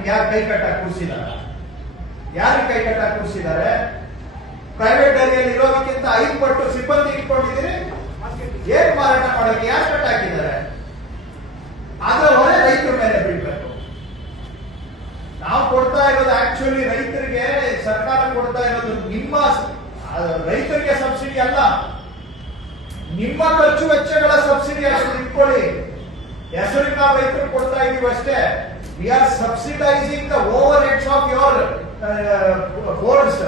ನಿಮ್ಗೆ ಯಾರು ಕೈ ಕಟ್ಟಾಕ್ ಕೂರಿಸಿದಾರ? ಯಾರು ಕೈ ಕಟ್ಟಾಕ್ ಕೂರಿಸಿದ್ದಾರೆ ಪ್ರೈವೇಟ್ ಡೈರಿಯಲ್ಲಿ ಇರೋದಕ್ಕಿಂತ ಐದು ಪಟ್ಟು ಸಿಬ್ಬಂದಿ ಇಟ್ಕೊಂಡಿದ್ದೀರಿ? ಏನ್ ಮಾರಾಟ ಮಾಡೋಕೆ ಯಾರು ಕಟ್ಟಾಕಿದ್ದಾರೆ? ಅದರ ಹೊರೆ ರೈತರ ಮೇಲೆ ಬೀಳ್ಬೇಕು. ನಾವು ಕೊಡ್ತಾ ಇರೋದು ಆಕ್ಚುಲಿ ರೈತರಿಗೆ, ಸರ್ಕಾರ ಕೊಡ್ತಾ ಇರೋದು ನಿಮ್ಮ ರೈತರಿಗೆ ಸಬ್ಸಿಡಿ ಅಲ್ಲ. ನಿಮ್ಮ ಖರ್ಚು ವೆಚ್ಚಗಳ ಸಬ್ಸಿಡಿ ಅಷ್ಟು ಇಟ್ಕೊಳ್ಳಿ. ಹೆಸರಿನ ರೈತರು ಕೊಡ್ತಾ ಇದೀವಿ ಅಷ್ಟೇ. We are subsidising the overheads of your boards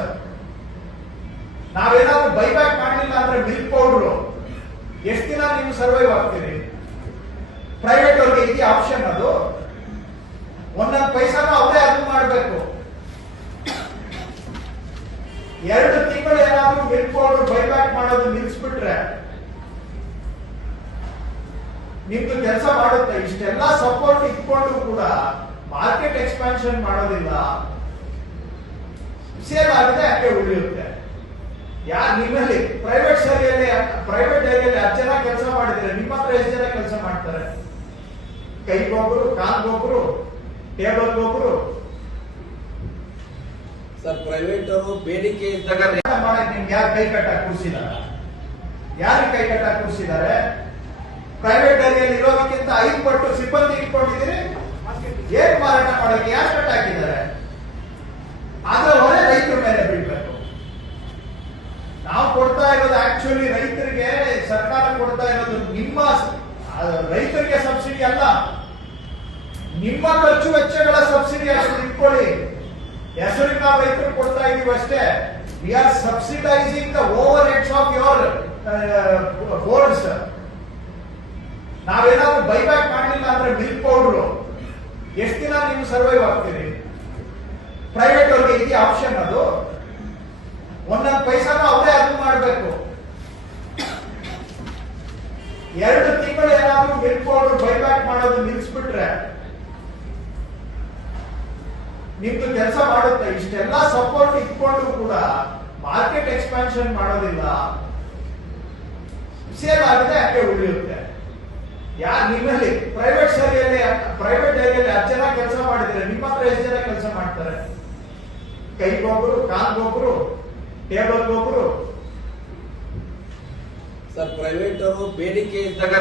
ನಾವೇನಾದ್ರೂ ಬೈಬ್ಯಾಕ್ ಮಾಡಲಿಲ್ಲ ಅಂದ್ರೆ ಮಿಲ್ಕ್ ಪೌಡರ್ ಎಷ್ಟು ದಿನ ನೀವು ಸರ್ವೈವ್ ಆಗ್ತೀರಿ? ಪ್ರೈವೇಟ್ ಅವ್ರಿಗೆ ಇದೆಯಾ ಆಪ್ಷನ್ ಅದು. ಒಂದೊಂದು ಪೈಸಾನು ಅವರೇ ಅರ್ನ್ ಮಾಡಬೇಕು. ಎರಡು ತಿಂಗಳು ಏನಾದ್ರೂ ಮಿಲ್ಕ್ ಪೌಡರ್ ಬೈಬ್ಯಾಕ್ ಮಾಡೋದು ನಿಲ್ಸ್ಬಿಟ್ರೆ ನಿಮ್ದು ಕೆಲಸ ಮಾಡುತ್ತೆ. ಇಷ್ಟೆಲ್ಲ ಸಪೋರ್ಟ್ ಇಟ್ಕೊಂಡು ಕೂಡ ಮಾರ್ಕೆಟ್ ಎಕ್ಸ್ಪಾನ್ಷನ್ ಮಾಡೋದಿಲ್ಲ ಸೇಲ್ ಆಗಿದೆ ಅಕ್ಕೆ ಉಳಿಯುತ್ತೆ? ಯಾ ನಿಮ್ಮಲ್ಲಿ? ಪ್ರೈವೇಟ್ ಸರಿಯಲ್ಲಿ ಪ್ರೈವೇಟ್ ಏರಿಯಲ್ಲಿ ಹತ್ತು ಜನ ಕೆಲಸ ಮಾಡಿದ್ರೆ ನಿಮ್ಮ ಹತ್ರ ಎಷ್ಟು ಜನ ಕೆಲಸ ಮಾಡ್ತಾರೆ? ಕೈಗೊಬ್ರು ಕಾಲ್ಗೊಬ್ರು ಟೇಬಲ್ಗೊಬ್ರು. ಸರ್ ಪ್ರೈವೇಟ್ ಅವರು ಬೇಡಿಕೆ ಇದ್ದಾಗ ಮಾಡಕ್ ನಿಮ್ಗೆ ಯಾರು ಕೈ ಕಟ್ಟಾಕ್ ಕೂರಿಸಿದಾರ? ಯಾರು ಕೈ ಕಟ್ಟಾಕ್ ಕೂರಿಸಿದ್ದಾರೆ? ಪ್ರೈವೇಟ್ ಏರಿಯಲ್ಲಿ ಇರೋದಕ್ಕಿಂತ ಐದು ಪಟ್ಟು ಸಿಬ್ಬಂದಿ ಏನ್ ಮಾರಾಟ ಮಾಡೋಕೆ ಯಾರು ಕಟ್ಟಾಕಿದ್ದಾರೆ ಆದ್ರೆ ಹೊರೆ ರೈತರ ಮೇಲೆ ಬೀಳ್ಬೇಕು. ನಾವು ಕೊಡ್ತಾ ಇರೋದು ಆಕ್ಚುಲಿ ರೈತರಿಗೆ, ಸರ್ಕಾರ ಕೊಡ್ತಾ ಇರೋದು ನಿಮ್ಮ ರೈತರಿಗೆ ಸಬ್ಸಿಡಿ ಅಲ್ಲ. ನಿಮ್ಮ ಖರ್ಚು ವೆಚ್ಚಗಳ ಸಬ್ಸಿಡಿ ಅಷ್ಟು ಇಟ್ಕೊಳ್ಳಿ ಹೆಸರಿಗೆ ನಾವು ರೈತರು ಕೊಡ್ತಾ ಇದೀವಿ ಅಷ್ಟೇ. We are subsidising the overheads of your boards ನಾವೇನಾದ್ರೂ ಬೈಬ್ಯಾಕ್ ಮಾಡಲಿಲ್ಲ ಅಂದ್ರೆ ಮಿಲ್ಕ್ ಪೌಡರ್ ಎಷ್ಟು ದಿನ ನೀವು ಸರ್ವೈವ್ ಆಗ್ತೀರಿ? ಪ್ರೈವೇಟ್ ಅವ್ರಿಗೆ ಇದೆಯಾ ಆಪ್ಷನ್ ಅದು? ಒಂದೊಂದು ಪೈಸಾನು ಅವರೇ ಅರ್ನ್ ಮಾಡಬೇಕು. ಎರಡು ತಿಂಗಳು ಏನಾದ್ರೂ ಮಿಲ್ಕ್ ಪೌಡರ್ ಬೈಬ್ಯಾಕ್ ಮಾಡೋದು ನಿಲ್ಸ್ಬಿಟ್ರೆ ನಿಮ್ದು ಕೆಲಸ ಮಾಡುತ್ತೆ. ಇಷ್ಟೆಲ್ಲ ಸಪೋರ್ಟ್ ಇಟ್ಕೊಂಡು ಕೂಡ ಮಾರ್ಕೆಟ್ ಎಕ್ಸ್ಪಾನ್ಷನ್ ಮಾಡೋದಿಲ್ಲ. ಸೇಲ್ ಆಗಿದೆ ಯಾಕೆ ಉಳಿಯುತ್ತೆ. ಯಾರು ನಿಮ್ಮಲ್ಲಿ? ಪ್ರೈವೇಟ್ ಪ್ರೈವೇಟ್ ಏರಿಯಲ್ಲಿ ಹತ್ತು ಜನ ಕೆಲಸ ಮಾಡಿದ್ರೆ ನಿಮ್ಮ ಹತ್ರ ಎಷ್ಟು ಜನ ಕೆಲಸ ಮಾಡ್ತಾರೆ? ಕೈಗೊಬ್ರು ಕಾಲ್ಗೊಬ್ರು ಟೇಬಲ್ಗೊಬ್ರು ಸರ್ ಪ್ರೈವೇಟ್ ಅವರು ಬೇಡಿಕೆ ಇದ್ದಾಗ